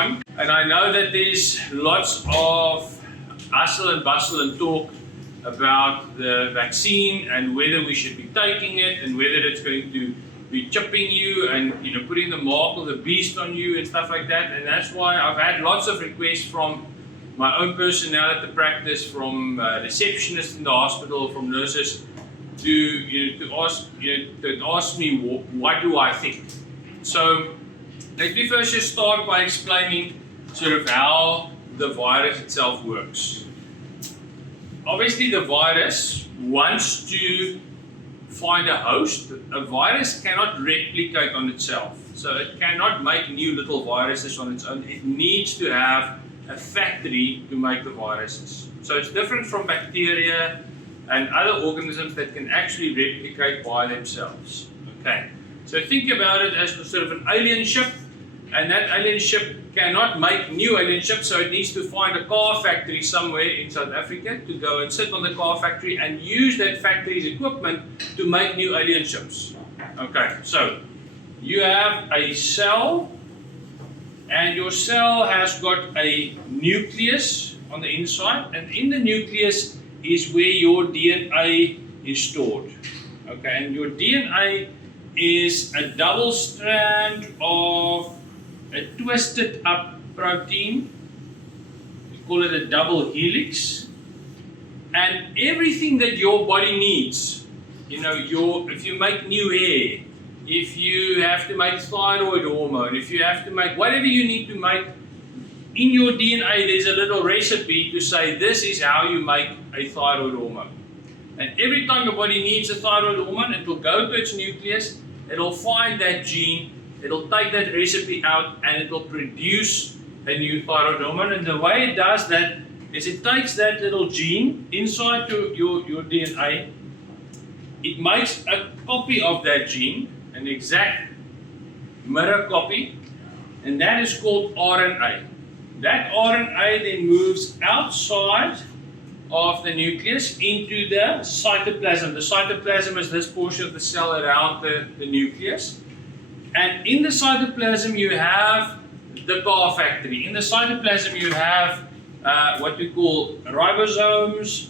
everyone. And I know that there's lots of hustle and bustle and talk about the vaccine and whether we should be taking it and whether it's going to be chipping you and putting the mark of the beast on you and stuff like that. And that's why I've had lots of requests from my own personnel at the practice, from receptionists in the hospital, from nurses, to ask me what do I think. So let me first just start by explaining sort of how the virus itself works. Obviously the virus wants to find a host. A virus cannot replicate on itself, so it cannot make new little viruses on its own. It needs to have a factory to make the viruses. So it's different from bacteria and other organisms that can actually replicate by themselves. Okay, so think about it as sort of an alien ship, and that alien ship cannot make new alien ships, so it needs to find a car factory somewhere in South Africa to go and sit on the car factory and use that factory's equipment to make new alien ships. Okay, so you have a cell, and your cell has got a nucleus on the inside, and in the nucleus is where your DNA is stored. Okay, and your DNA is a double strand of a twisted up protein. We call it a double helix. And everything that your body needs, if you make new hair, if you have to make thyroid hormone, if you have to make whatever you need to make, in your DNA there's a little recipe to say this is how you make a thyroid hormone. And every time your body needs a thyroid hormone, it will go to its nucleus, it'll find that gene, it'll take that recipe out, and it will produce a new thyroid hormone. And the way it does that is it takes that little gene inside your DNA, it makes a copy of that gene, an exact mirror copy, and that is called RNA. That RNA then moves outside of the nucleus into the cytoplasm. The cytoplasm is this portion of the cell around the nucleus. And in the cytoplasm you have the car factory. In the cytoplasm you have what we call ribosomes,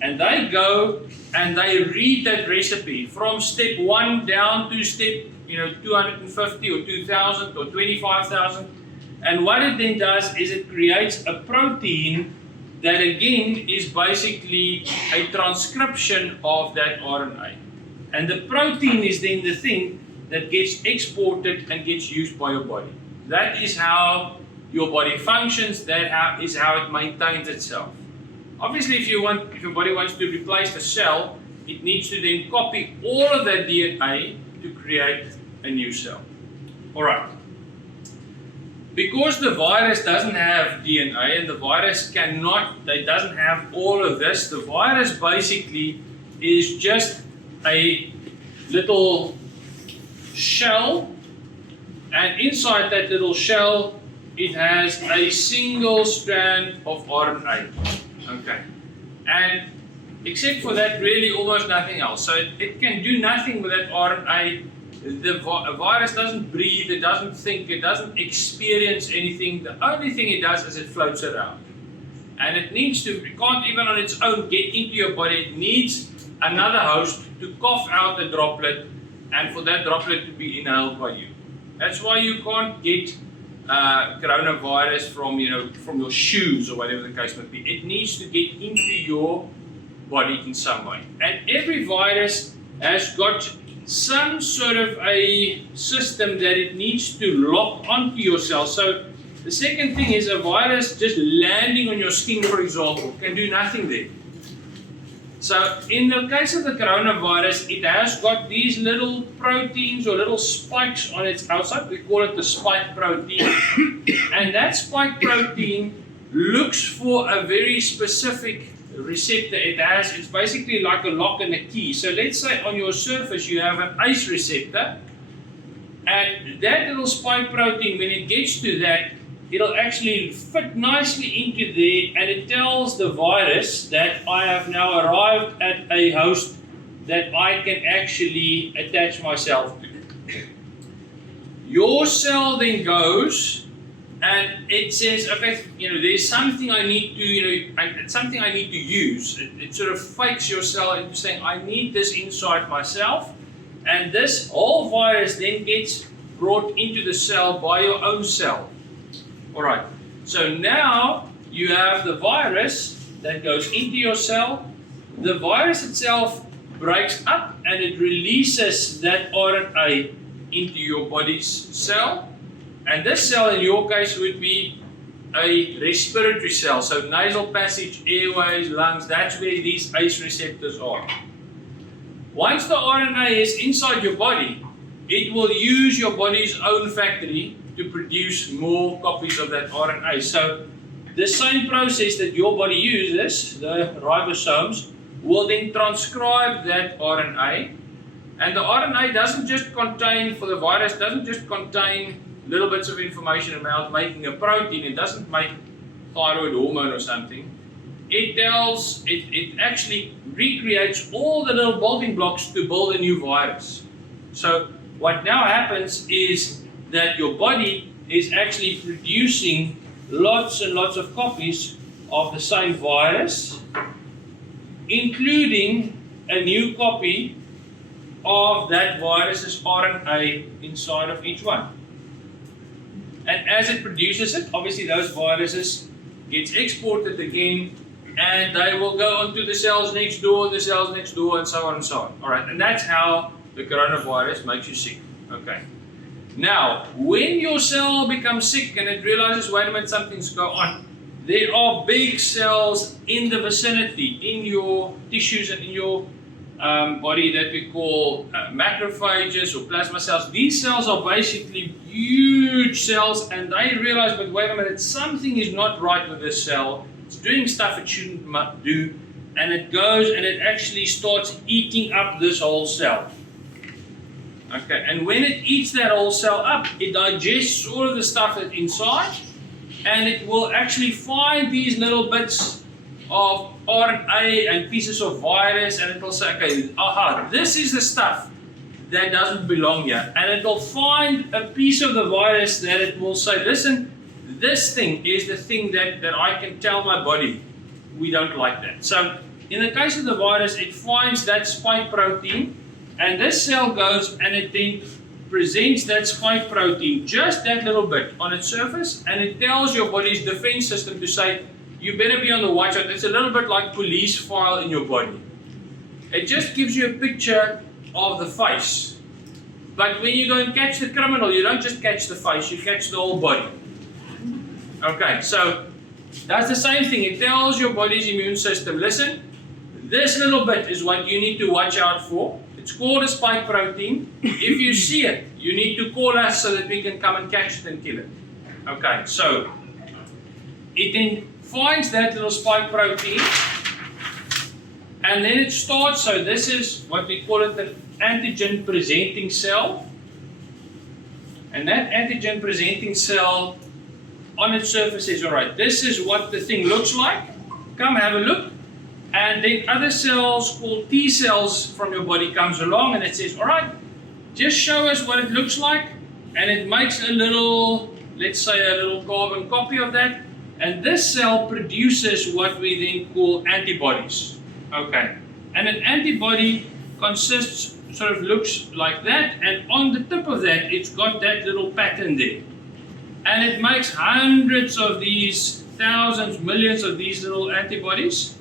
and they go and they read that recipe from step 1 down to step 250 or 2000 or 25,000. And what it then does is it creates a protein that again is basically a transcription of that RNA. And the protein is then the thing that gets exported and gets used by your body. That is how your body functions, that is how it maintains itself. Obviously, if your body wants to replace the cell, it needs to then copy all of that DNA to create a new cell. Alright. Because the virus doesn't have DNA and the virus doesn't have all of this, the virus basically is just a little shell, and inside that little shell it has a single strand of RNA. Okay, and except for that, really almost nothing else. So it can do nothing with that RNA. The virus doesn't breathe, it doesn't think, it doesn't experience anything. The only thing it does is it floats around. And it can't even on its own get into your body. It needs another host to cough out the droplet and for that droplet to be inhaled by you. That's why you can't get coronavirus from your shoes or whatever the case might be. It needs to get into your body in some way. And every virus has got some sort of a system that it needs to lock onto your cells. So the second thing is a virus just landing on your skin, for example, can do nothing there. So in the case of the coronavirus, it has got these little proteins or little spikes on its outside. We call it the spike protein. And that spike protein looks for a very specific receptor it has. It's basically like a lock and a key. So let's say on your surface you have an ACE receptor, and that little spike protein, when it gets to that, it'll actually fit nicely into there, and it tells the virus that I have now arrived at a host that I can actually attach myself to. Your cell then goes and it says, okay, there's something I need to, it's something I need to use. It sort of fakes your cell into saying, I need this inside myself, and this whole virus then gets brought into the cell by your own cell. All right, so now you have the virus that goes into your cell. The virus itself breaks up and it releases that RNA into your body's cell. And this cell in your case would be a respiratory cell. So nasal passage, airways, lungs, that's where these ACE receptors are. Once the RNA is inside your body, it will use your body's own factory to produce more copies of that RNA. So the same process that your body uses, the ribosomes, will then transcribe that RNA. And the RNA doesn't just contain, for the virus, doesn't just contain little bits of information about making a protein. It doesn't make thyroid hormone or something. It actually recreates all the little building blocks to build a new virus. So what now happens is that your body is actually producing lots and lots of copies of the same virus, including a new copy of that virus's RNA inside of each one. And as it produces it, obviously those viruses gets exported again, and they will go onto the cells next door, and so on and so on. All right, and that's how the coronavirus makes you sick. Okay. Now, when your cell becomes sick and it realizes, wait a minute, something's going on, there are big cells in the vicinity, in your tissues and in your body that we call macrophages or plasma cells. These cells are basically huge cells, and they realize, but wait a minute, something is not right with this cell. It's doing stuff it shouldn't do, and it goes and it actually starts eating up this whole cell. Okay, and when it eats that whole cell up, it digests all of the stuff that's inside, and it will actually find these little bits of RNA and pieces of virus, and it will say, okay, aha, this is the stuff that doesn't belong here. And it will find a piece of the virus that it will say, listen, this thing is the thing that I can tell my body we don't like that. So in the case of the virus, it finds that spike protein, and this cell goes and it then presents that spike protein, just that little bit on its surface, and it tells your body's defense system to say, you better be on the watch out. It's a little bit like police file in your body. It just gives you a picture of the face. But when you go and catch the criminal, you don't just catch the face, you catch the whole body. Okay, so that's the same thing. It tells your body's immune system, listen, this little bit is what you need to watch out for. It's called a spike protein. If you see it, you need to call us so that we can come and catch it and kill it. Okay, so it then finds that little spike protein, and then it starts, so this is what we call it, the antigen presenting cell. And that antigen presenting cell on its surface says, alright, this is what the thing looks like, come have a look. And then other cells called T cells from your body comes along and it says, alright, just show us what it looks like, and it makes a little, let's say a little carbon copy of that. And this cell produces what we then call antibodies. Okay. And an antibody consists, sort of looks like that, and on the tip of that, it's got that little pattern there. And it makes hundreds of these, thousands, millions of these little antibodies.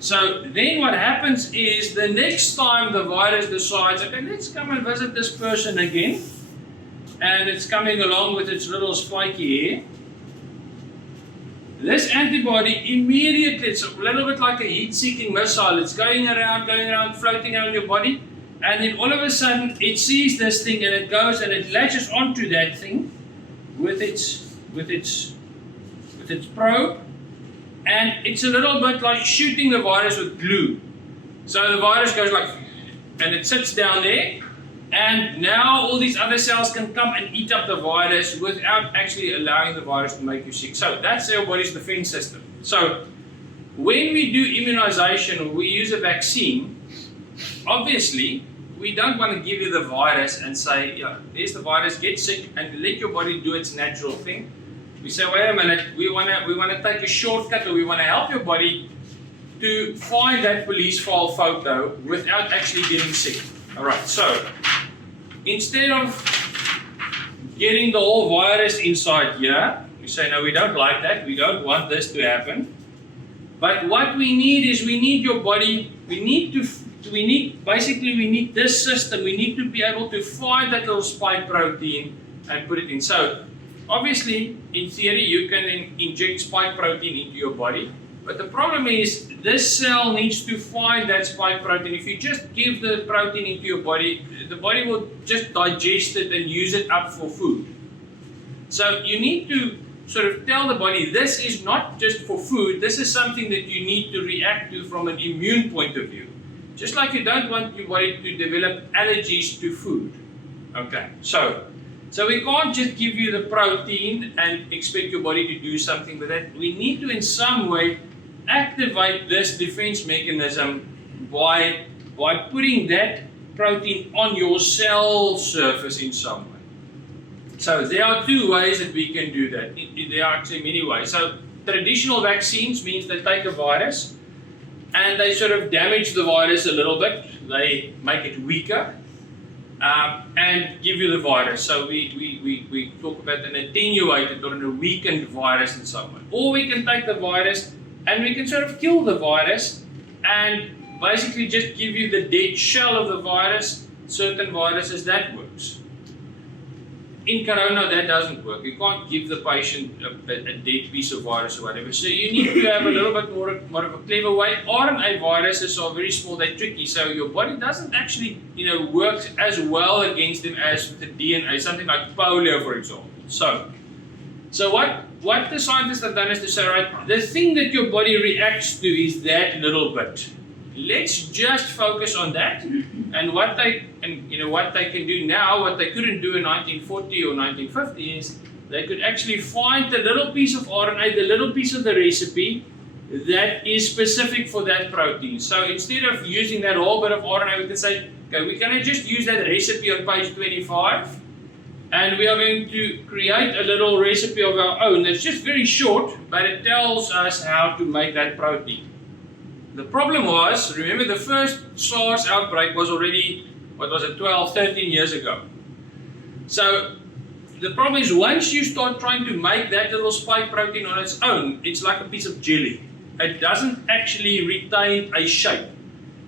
So then what happens is the next time the virus decides, okay, let's come and visit this person again, and it's coming along with its little spiky hair, this antibody immediately, it's a little bit like a heat-seeking missile. It's going around, floating around your body, and then all of a sudden it sees this thing and it goes and it latches onto that thing with its probe, and it's a little bit like shooting the virus with glue. So the virus goes like, and it sits down there, and now all these other cells can come and eat up the virus without actually allowing the virus to make you sick. So that's your body's defense system. So when we do immunization or we use a vaccine, obviously we don't want to give you the virus and say, yeah, there's the virus, get sick, and let your body do its natural thing. we say, wait a minute, we wanna take a shortcut, or we wanna help your body to find that police file photo without actually getting sick. All right, so instead of getting the whole virus inside here, we say, no, we don't like that, we don't want this to happen. But what we need is, we need your body, we need this system, we need to be able to find that little spike protein and put it in. So, obviously, in theory, you can inject spike protein into your body, but the problem is, this cell needs to find that spike protein. If you just give the protein into your body, the body will just digest it and use it up for food. So, you need to sort of tell the body, this is not just for food, this is something that you need to react to from an immune point of view. Just like you don't want your body to develop allergies to food. Okay, so we can't just give you the protein and expect your body to do something with that. We need to in some way activate this defense mechanism by putting that protein on your cell surface in some way. So there are two ways that we can do that. There are actually many ways. So traditional vaccines means they take a virus and they sort of damage the virus a little bit. They make it weaker and give you the virus. So we talk about an attenuated or a weakened virus in some way. Or we can take the virus and we can sort of kill the virus and basically just give you the dead shell of the virus. Certain viruses, that works. In corona, that doesn't work. You can't give the patient a dead piece of virus or whatever. So you need to have a little bit more of a clever way. RNA viruses are very small, they're tricky. So your body doesn't actually, work as well against them as with the DNA, something like polio, for example. So what the scientists have done is to say, right, the thing that your body reacts to is that little bit. Let's just focus on that, and what they can do now, what they couldn't do in 1940 or 1950 is they could actually find the little piece of RNA, the little piece of the recipe that is specific for that protein. So instead of using that whole bit of RNA, we can say, okay, we're going to just use that recipe on page 25, and we are going to create a little recipe of our own that's just very short, but it tells us how to make that protein. The problem was, remember, the first SARS outbreak was already, 12, 13 years ago. So the problem is, once you start trying to make that little spike protein on its own, it's like a piece of jelly. It doesn't actually retain a shape.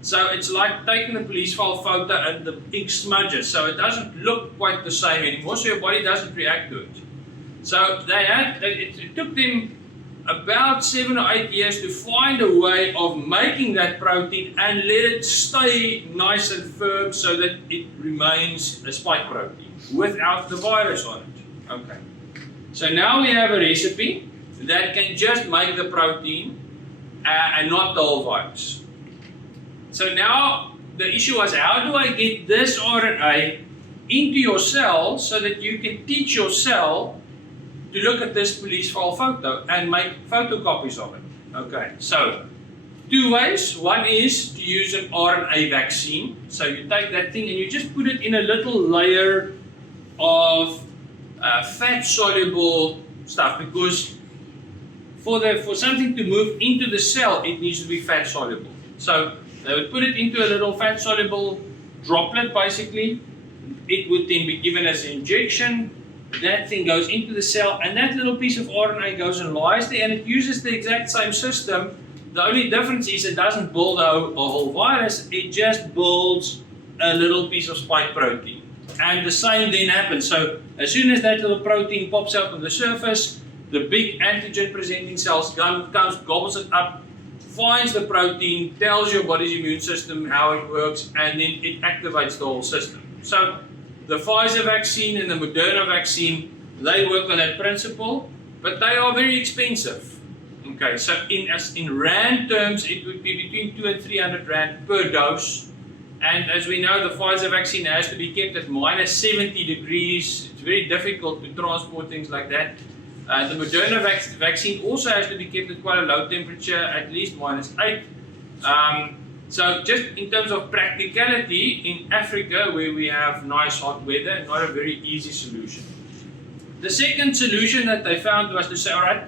So it's like taking the police file photo and the ink smudges. So it doesn't look quite the same anymore, so your body doesn't react to it. So it took them about 7 or 8 years to find a way of making that protein and let it stay nice and firm so that it remains a spike protein without the virus on it. Okay. So now we have a recipe that can just make the protein and not the whole virus. So now the issue was, how do I get this RNA into your cell so that you can teach your cell to look at this police file photo and make photocopies of it. Okay, so 2 ways. One is to use an RNA vaccine. So you take that thing and you just put it in a little layer of fat-soluble stuff, because for something to move into the cell, it needs to be fat-soluble. So they would put it into a little fat-soluble droplet, basically. It would then be given as an injection. That thing goes into the cell, and that little piece of RNA goes and lies there, and it uses the exact same system. The only difference is it doesn't build a whole virus, it just builds a little piece of spike protein. And the same then happens. So as soon as that little protein pops out on the surface, the big antigen presenting cells comes, gobbles it up, finds the protein, tells your body's immune system how it works, and then it activates the whole system. So the Pfizer vaccine and the Moderna vaccine, they work on that principle, but they are very expensive. Okay, so in rand terms, it would be between 200 and 300 rand per dose. And as we know, the Pfizer vaccine has to be kept at minus 70 degrees. It's very difficult to transport things like that. The Moderna vaccine also has to be kept at quite a low temperature, at least minus 8. So just in terms of practicality, in Africa, where we have nice hot weather, not a very easy solution. the second solution that they found was to say, all right,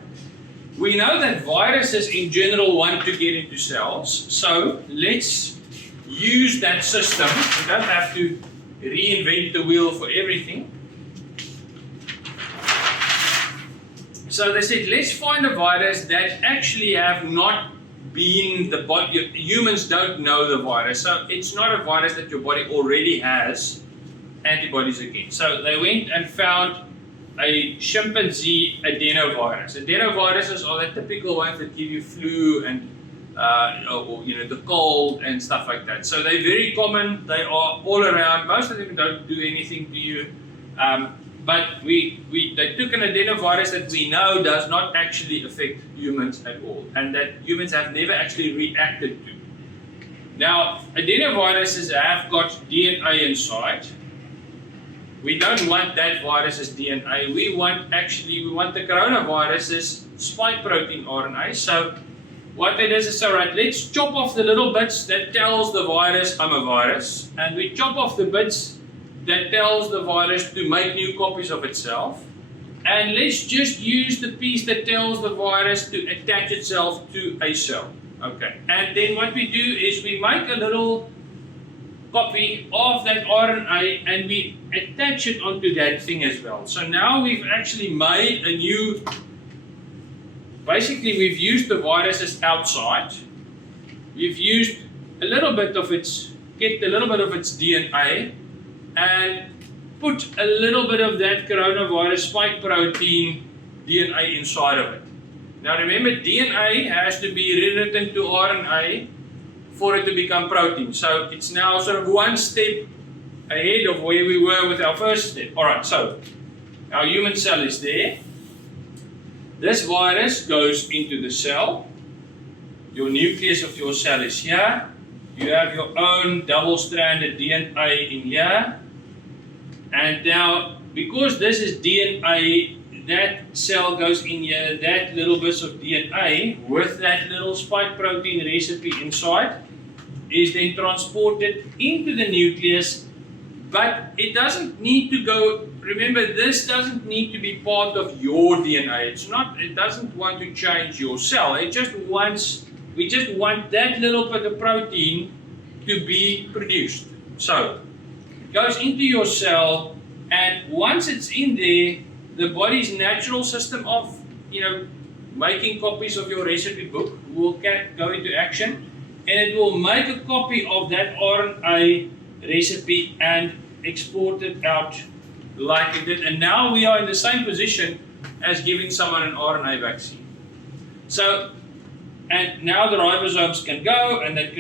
we know that viruses in general want to get into cells, so let's use that system. We don't have to reinvent the wheel for everything. So they said, let's find a virus that actually have not been the body. Humans don't know the virus, so it's not a virus that your body already has antibodies against. So they went and found a chimpanzee adenovirus. Adenoviruses are the typical ones that give you flu and or the cold and stuff like that. So they're very common. They are all around. Most of them don't do anything to you. But they took an adenovirus that we know does not actually affect humans at all, and that humans have never actually reacted to. Now, adenoviruses have got DNA inside. We don't want that virus's DNA. We want the coronavirus's spike protein RNA. So what it is, all right, let's chop off the little bits that tells the virus I'm a virus, and we chop off the bits that tells the virus to make new copies of itself, and let's just use the piece that tells the virus to attach itself to a cell. Okay, and then what we do is we make a little copy of that RNA and we attach it onto that thing as well. So now we've actually made a new, basically we've used the viruses outside, we've used a little bit of its, kept a little bit of its DNA, and put a little bit of that coronavirus spike protein DNA inside of it. Now remember, DNA has to be rewritten to RNA for it to become protein. So it's now sort of one step ahead of where we were with our first step. Alright, so our human cell is there. This virus goes into the cell. Your nucleus of your cell is here. You have your own double-stranded DNA in here. And now, because this is DNA, that cell goes in here, that little bit of DNA with that little spike protein recipe inside is then transported into the nucleus, but it doesn't need to go, remember, this doesn't need to be part of your DNA. It doesn't want to change your cell. We just want that little bit of protein to be produced. So it goes into your cell, and once it's in there, the body's natural system of making copies of your recipe book will go into action, and it will make a copy of that RNA recipe and export it out like it did. And now we are in the same position as giving someone an RNA vaccine. So, and now the ribosomes can go and it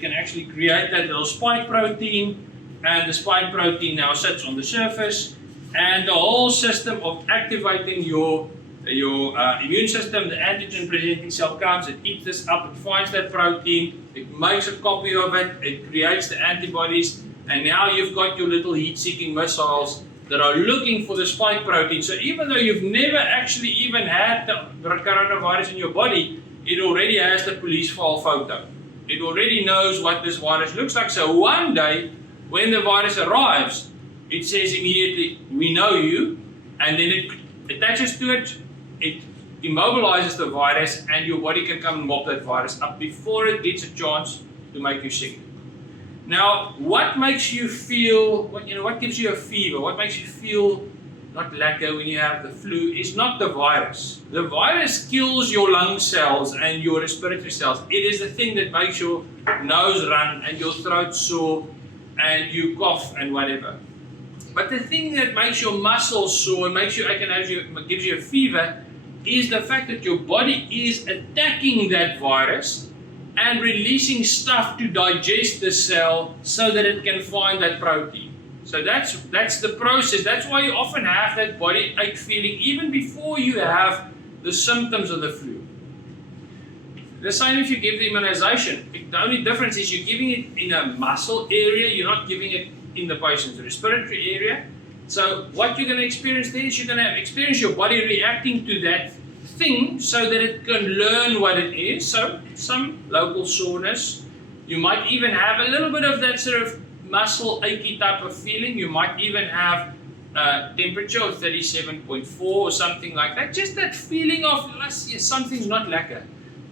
can actually create that little spike protein, and the spike protein now sits on the surface, and the whole system of activating your immune system, the antigen presenting cell comes, it eats this up, it finds that protein, it makes a copy of it, it creates the antibodies, and now you've got your little heat-seeking missiles that are looking for the spike protein. So even though you've never actually even had the coronavirus in your body, it already has the police file photo. It already knows what this virus looks like. So one day, when the virus arrives, it says immediately, we know you, and then it attaches to it, it immobilizes the virus, and your body can come and mop that virus up before it gets a chance to make you sick. Now, what makes you feel, what gives you a fever, what makes you feel not lekker when you have the flu is not the virus. The virus kills your lung cells and your respiratory cells. It is the thing that makes your nose run and your throat sore and you cough and whatever. But the thing that makes your muscles sore and gives you a fever is the fact that your body is attacking that virus and releasing stuff to digest the cell so that it can find that protein. So that's the process. That's why you often have that body ache feeling even before you have the symptoms of the flu. The same if you give the immunization. The only difference is you're giving it in a muscle area, you're not giving it in the patient's respiratory area. So what you're going to experience there is you're going to experience your body reacting to that thing so that it can learn what it is. So some local soreness. You might even have a little bit of that sort of muscle achy type of feeling. You might even have temperature of 37.4 or something like that. Just that feeling of something's not lacquer.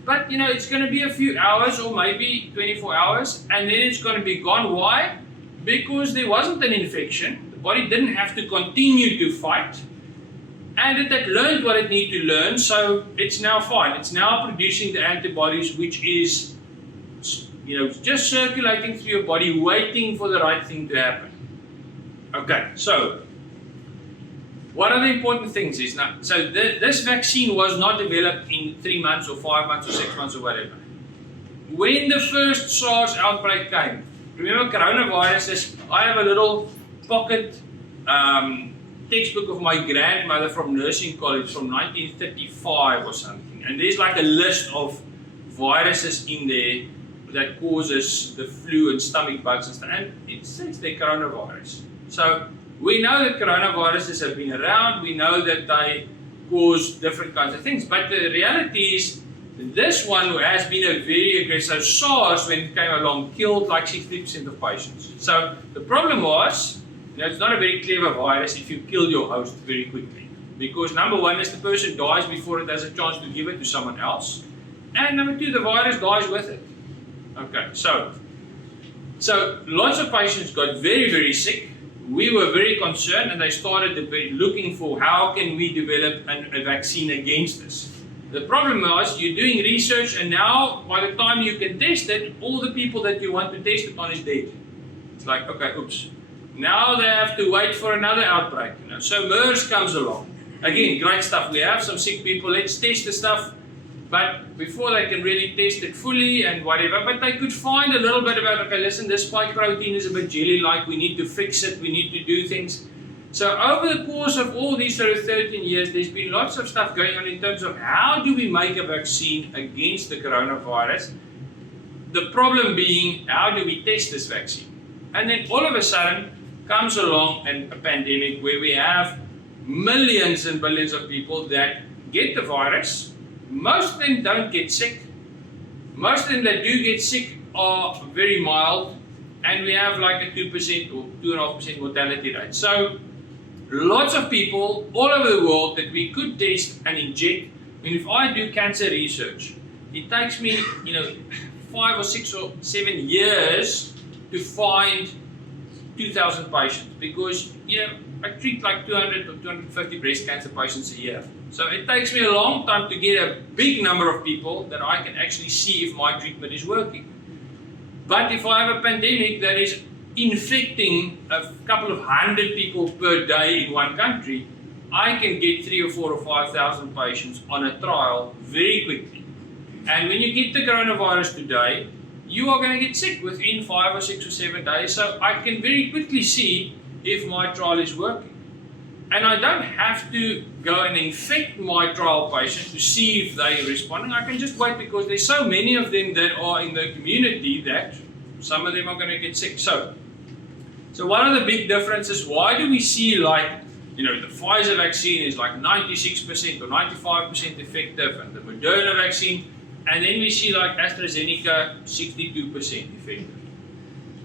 But it's going to be a few hours or maybe 24 hours and then it's going to be gone. Why? Because there wasn't an infection. The body didn't have to continue to fight. And it had learned what it needed to learn, so it's now fine. It's now producing the antibodies, which is, just circulating through your body, waiting for the right thing to happen. Okay, so what are the important things is now, so this vaccine was not developed in 3 months or 5 months or 6 months or whatever. When the first SARS outbreak came, remember coronaviruses, I have a little pocket textbook of my grandmother from nursing college from 1935 or something, and there's like a list of viruses in there that causes the flu and stomach bugs and stuff, and it says they're coronavirus. So we know that coronaviruses have been around, we know that they cause different kinds of things, but the reality is this one has been a very aggressive. SARS, when it came along, killed like 60% of patients. So the problem was, it's not a very clever virus if you kill your host very quickly. Because number one is the person dies before it has a chance to give it to someone else. And number two, the virus dies with it. Okay, so lots of patients got very, very sick. We were very concerned and they started looking for how can we develop a vaccine against this. The problem was you're doing research and now by the time you can test it, all the people that you want to test it on is dead. It's like, okay, oops. Now they have to wait for another outbreak. So MERS comes along. Again, great stuff. We have some sick people. Let's test the stuff. But before they can really test it fully and whatever, but they could find a little bit about, okay, listen, this spike protein is a bit jelly-like. We need to fix it. We need to do things. So over the course of all these sort of 13 years, there's been lots of stuff going on in terms of how do we make a vaccine against the coronavirus. The problem being, how do we test this vaccine? And then all of a sudden, comes along and a pandemic where we have millions and billions of people that get the virus. Most of them don't get sick. Most of them that do get sick are very mild, and we have like a 2% or 2.5% mortality rate. So lots of people all over the world that we could test and inject. I mean, if I do cancer research, it takes me 5 or 6 or 7 years to find 2,000 patients because I treat like 200 or 250 breast cancer patients a year. So it takes me a long time to get a big number of people that I can actually see if my treatment is working. But if I have a pandemic that is infecting a couple of 100 people per day in one country, I can get 3 or 4 or 5,000 patients on a trial very quickly. And when you get the coronavirus today, you are going to get sick within 5 or 6 or 7 days. So I can very quickly see if my trial is working. And I don't have to go and infect my trial patients to see if they are responding. I can just wait because there's so many of them that are in the community that some of them are going to get sick. So what are the big differences? Why do we see like, the Pfizer vaccine is like 96% or 95% effective and the Moderna vaccine, and then we see like AstraZeneca 62% effective.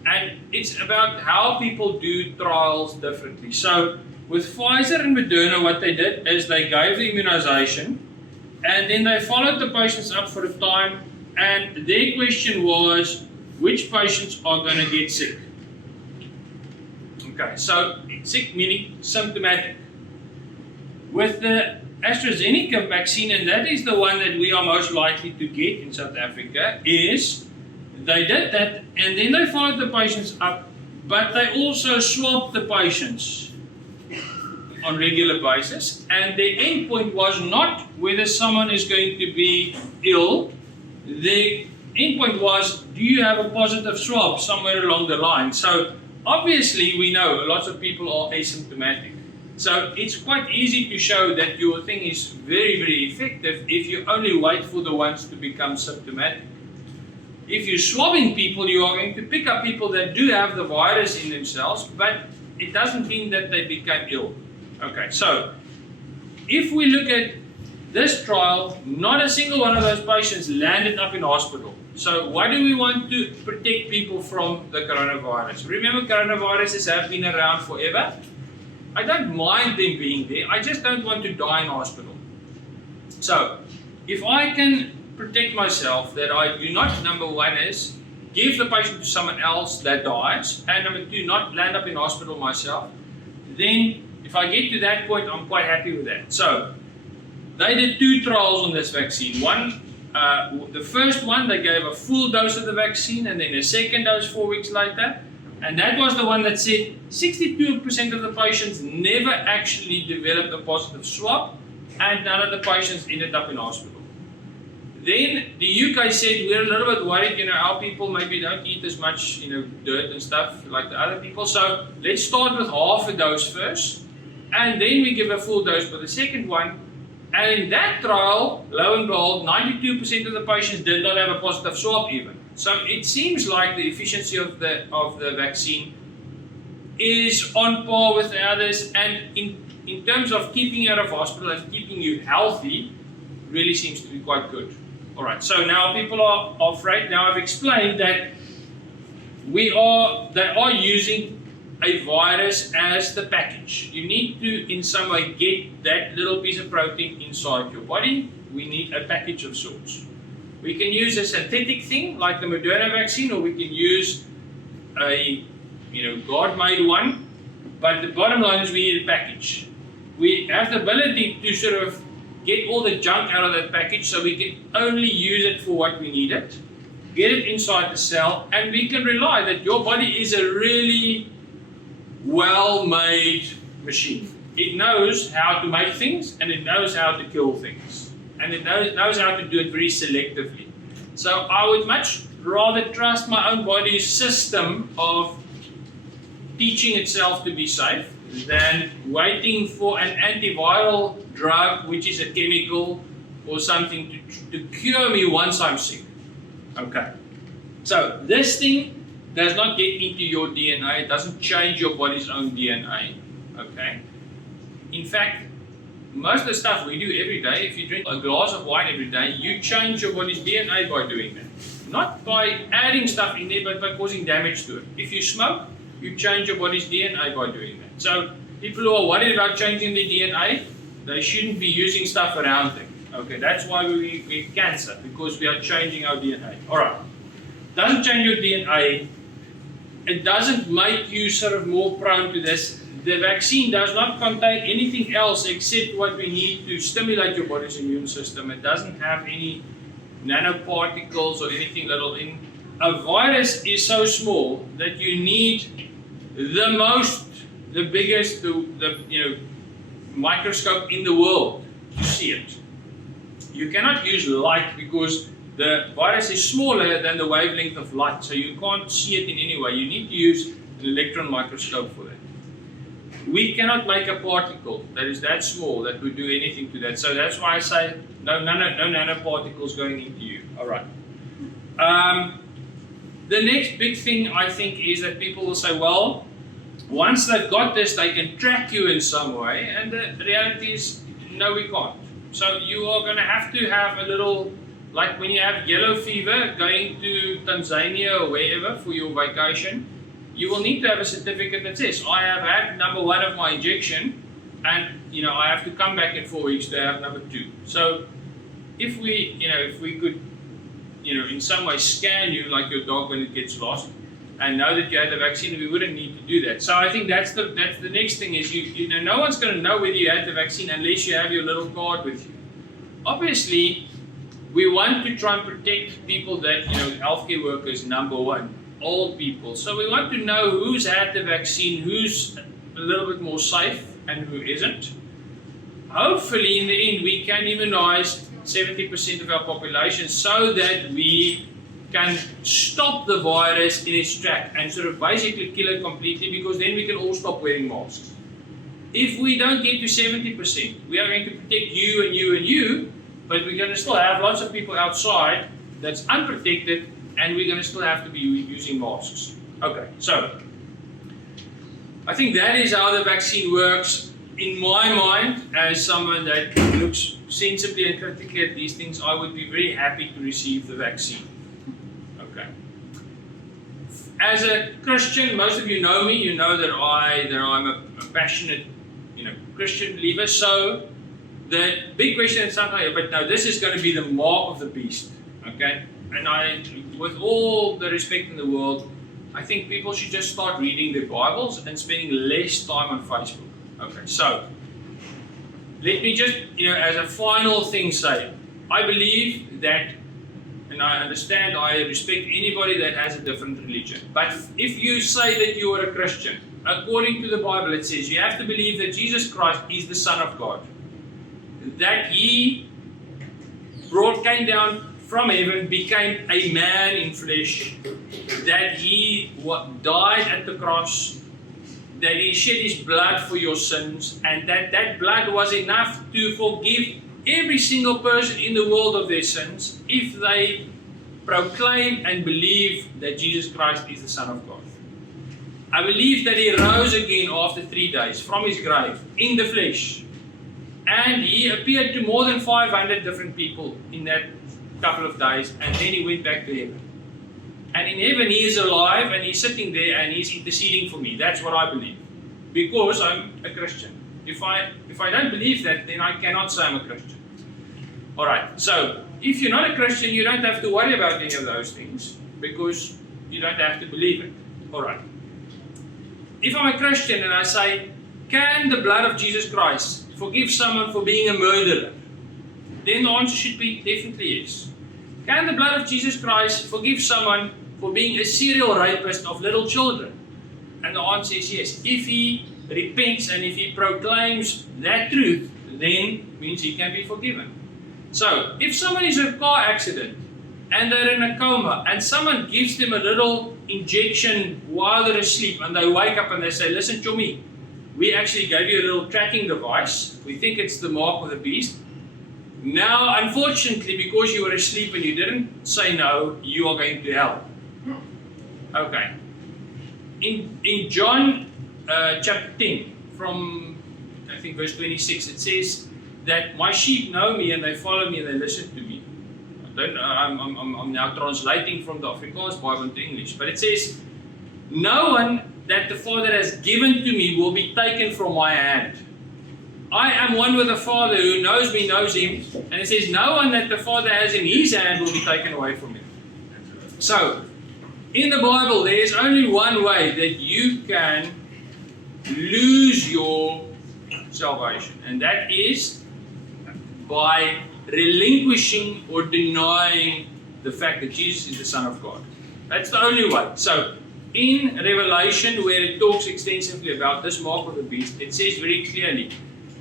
And it's about how people do trials differently. So with Pfizer and Moderna, what they did is they gave the immunization and then they followed the patients up for a time, and their question was, which patients are going to get sick? Okay, so sick meaning symptomatic. With the AstraZeneca vaccine, and that is the one that we are most likely to get in South Africa, is they did that and then they followed the patients up, but they also swabbed the patients on regular basis, and the end point was not whether someone is going to be ill. The end point was, do you have a positive swab somewhere along the line? So obviously we know lots of people are asymptomatic. So it's quite easy to show that your thing is very, very effective if you only wait for the ones to become symptomatic. If you're swabbing people, you are going to pick up people that do have the virus in themselves, but it doesn't mean that they become ill. Okay, so if we look at this trial, not a single one of those patients landed up in hospital. So why do we want to protect people from the coronavirus? Remember, coronaviruses have been around forever. I don't mind them being there. I just don't want to die in hospital. So, if I can protect myself that I do not, number one is, give the patient to someone else that dies, and number two, not land up in hospital myself, then if I get to that point, I'm quite happy with that. So, they did 2 trials on this vaccine. One, the first one, they gave a full dose of the vaccine and then a second dose 4 weeks later. And that was the one that said 62% of the patients never actually developed a positive swab, and none of the patients ended up in hospital. Then the UK said, we're a little bit worried, our people maybe don't eat as much, dirt and stuff like the other people. So let's start with half a dose first, and then we give a full dose for the second one. And in that trial, lo and behold, 92% of the patients did not have a positive swab even. So it seems like the efficiency of the vaccine is on par with the others, and in terms of keeping you out of hospital and keeping you healthy, really seems to be quite good. Alright, so now people are afraid. Now I've explained that they are using a virus as the package. You need to in some way get that little piece of protein inside your body. We need a package of sorts. We can use a synthetic thing like the Moderna vaccine, or we can use a God-made one, but the bottom line is we need a package. We have the ability to sort of get all the junk out of that package, so we can only use it for what we need it, get it inside the cell, and we can rely that your body is a really well-made machine. It knows how to make things, and it knows how to kill things, and it knows how to do it very selectively. So I would much rather trust my own body's system of teaching itself to be safe than waiting for an antiviral drug, which is a chemical or something to cure me once I'm sick. Okay. So this thing does not get into your DNA. It doesn't change your body's own DNA. Okay. In fact, most of the stuff we do every day, if you drink a glass of wine every day, you change your body's DNA by doing that. Not by adding stuff in there, but by causing damage to it. If you smoke, you change your body's DNA by doing that. So people who are worried about changing their DNA, they shouldn't be using stuff around them. Okay, that's why we get cancer, because we are changing our DNA. Alright, doesn't change your DNA. It doesn't make you sort of more prone to this. The vaccine does not contain anything else except what we need to stimulate your body's immune system. It doesn't have any nanoparticles or anything little in. A virus is so small that you need the biggest, microscope in the world to see it. You cannot use light because the virus is smaller than the wavelength of light, so you can't see it in any way. You need to use an electron microscope for that. We cannot make a particle that is that small that would do anything to that. So that's why I say no nanoparticles going into you. All right. The next big thing I think is that people will say, well, once they've got this, they can track you in some way. And the reality is, no, we can't. So you are going to have a little, like when you have yellow fever, going to Tanzania or wherever for your vacation, you will need to have a certificate that says, I have had number 1 of my injection, and I have to come back in 4 weeks to have number 2. So if we could, in some way scan you like your dog when it gets lost, and know that you had the vaccine, we wouldn't need to do that. So I think that's the next thing is no one's going to know whether you had the vaccine unless you have your little card with you. Obviously, we want to try and protect people that healthcare workers number 1. Old people. So we want to know who's had the vaccine, who's a little bit more safe and who isn't. Hopefully in the end we can immunize 70% of our population so that we can stop the virus in its track and sort of basically kill it completely, because then we can all stop wearing masks. If we don't get to 70%, we are going to protect you and you and you, but we're going to still have lots of people outside that's unprotected, and we're going to still have to be using masks. Okay, so I think that is how the vaccine works. In my mind, as someone that looks sensibly and critically at these things, I would be very happy to receive the vaccine. Okay. As a Christian, most of you know me. You know that I'm a passionate Christian believers. So the big question is sometimes, but now this is going to be the mark of the beast, okay? And with all the respect in the world, I think people should just start reading their Bibles and spending less time on Facebook. Okay, so let me just, as a final thing say, I believe that, and I understand, I respect anybody that has a different religion. But if you say that you are a Christian, according to the Bible, it says you have to believe that Jesus Christ is the Son of God, that He came down from heaven, became a man in flesh, that He died at the cross, that He shed His blood for your sins, and that blood was enough to forgive every single person in the world of their sins if they proclaim and believe that Jesus Christ is the Son of God. I believe that He rose again after 3 days from His grave in the flesh, and He appeared to more than 500 different people in that couple of days, and then He went back to heaven. And in heaven He is alive, and He's sitting there and He's interceding for me. That's what I believe, because I'm a Christian. If I don't believe that, then I cannot say I'm a Christian. Alright, so if you're not a Christian, you don't have to worry about any of those things, because you don't have to believe it. Alright. If I'm a Christian and I say, can the blood of Jesus Christ forgive someone for being a murderer? Then the answer should be definitely yes. Can the blood of Jesus Christ forgive someone for being a serial rapist of little children? And the answer is yes. If he repents and if he proclaims that truth, then means he can be forgiven. So, if someone is in a car accident and they're in a coma and someone gives them a little injection while they're asleep and they wake up and they say, listen to me, we actually gave you a little tracking device. We think it's the mark of the beast. Now, unfortunately, because you were asleep and you didn't say no, you are going to hell. Okay. In John chapter 10, from I think verse 26, it says that my sheep know me and they follow me and they listen to me. I'm now translating from the Afrikaans Bible into English, but it says, no one that the Father has given to me will be taken from my hand. I am one with the Father. Who knows me knows Him. And it says, no one that the Father has in His hand will be taken away from Him. So, in the Bible, there is only one way that you can lose your salvation, and that is by relinquishing or denying the fact that Jesus is the Son of God. That's the only way. So, in Revelation, where it talks extensively about this mark of the beast, it says very clearly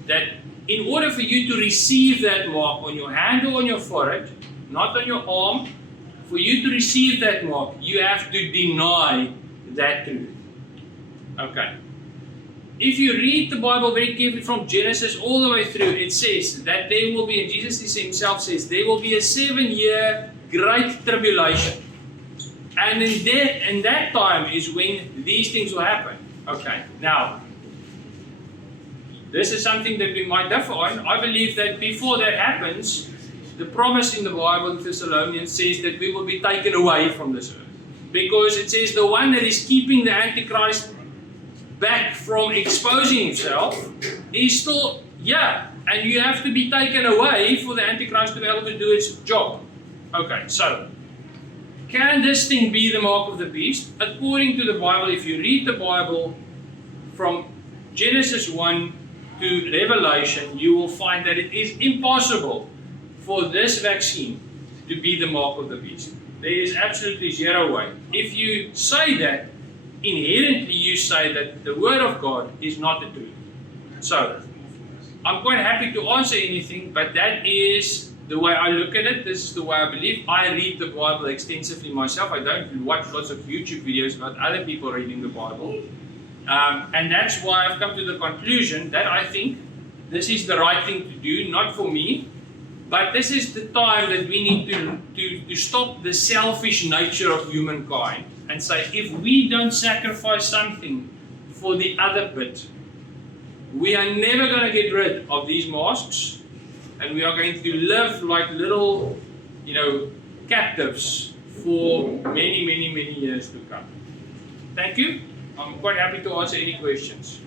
that in order for you to receive that mark on your hand or on your forehead, not on your arm, for you to receive that mark, you have to deny that truth. Okay. If you read the Bible very carefully from Genesis all the way through, it says that there will be, and Jesus Himself says, there will be a 7-year great tribulation. And in that time is when these things will happen. Okay. Now, this is something that we might differ on. I believe that before that happens, the promise in the Bible in Thessalonians says that we will be taken away from this earth. Because it says the one that is keeping the Antichrist back from exposing himself is still, and you have to be taken away for the Antichrist to be able to do its job. Okay, so, can this thing be the mark of the beast? According to the Bible, if you read the Bible from Genesis 1 to Revelation, you will find that it is impossible for this vaccine to be the mark of the beast. There is absolutely zero way. If you say that, inherently you say that the Word of God is not the truth. So, I'm quite happy to answer anything, but that is the way I look at it. This is the way I believe. I read the Bible extensively myself. I don't watch lots of YouTube videos about other people reading the Bible. And that's why I've come to the conclusion that I think this is the right thing to do, not for me, but this is the time that we need to stop the selfish nature of humankind and say, if we don't sacrifice something for the other bit, we are never going to get rid of these masks, and we are going to live like little, captives for many, many, many years to come. Thank you. I'm quite happy to answer any questions.